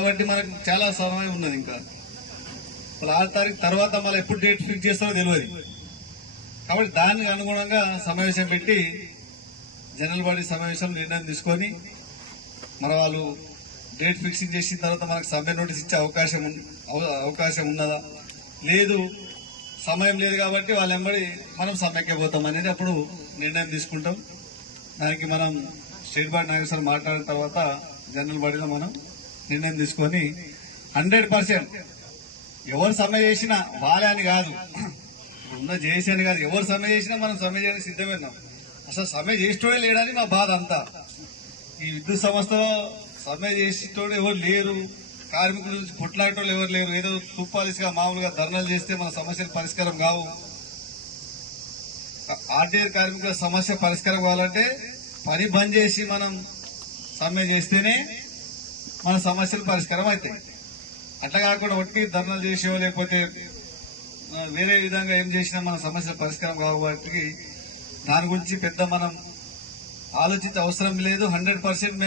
కాబట్టి మనకు చాలా సమయం ఉన్నది. ఇంకా 6 తారీఖు తర్వాత మళ్ళీ ఎప్పుడు డేట్ ఫిక్స్ చేస్తారో తెలియదు. కాబట్టి దానికి అనుగుణంగా సమావేశం పెట్టి జనరల్ బాడీ సమావేశం నిర్ణయం తీసుకొని మన వాళ్ళు డేట్ ఫిక్సింగ్ చేసిన తర్వాత మనకు సమ్మె నోటీస్ ఇచ్చే అవకాశం ఉన్నదా, లేదు సమయం లేదు కాబట్టి వాళ్ళు వెంబడి మనం సమ్మెకే పోతాం అనేది అప్పుడు నిర్ణయం తీసుకుంటాం. దానికి మనం స్టేట్ బాడీ నాయకులు మాట్లాడిన తర్వాత జనరల్ బాడీలో మనం నిర్ణయం తీసుకొని 100% ఎవరు సమ్మె చేసినా వాళ్ళే అని కాదు, ఉన్న చేసి అని కాదు, ఎవరు సమ్మె చేసినా మనం సమ్మె చేయడానికి సిద్ధమేన్నాం. అసలు సమ్మె చేసేటోడే లేడని మా బాధ అంతా. ఈ విద్యుత్ సంస్థలో సమ్మె చేసేటోడు ఎవరు లేరు, కార్మికుల నుంచి కొట్లాడేటోళ్ళు ఎవరు లేరు. ఏదో తుప్పాలిసిగా మామూలుగా ధర్నాలు చేస్తే మన సమస్యలు పరిష్కారం కావు. ఆర్టీఐ కార్మికుల సమస్య పరిష్కారం కావాలంటే పని బంద్ చేసి మనం సమ్మె చేస్తేనే మన సమస్యలు పరిష్కారం అవుతాయి. అట్లా కాకుండా ఒట్టి ధర్నాలు చేసేవో లేకపోతే వేరే విధంగా ఏం చేసినా మన సమస్యలు పరిష్కారం కాబట్టి దాని గురించి పెద్ద మనం ఆలోచించే అవసరం లేదు. 100% మేము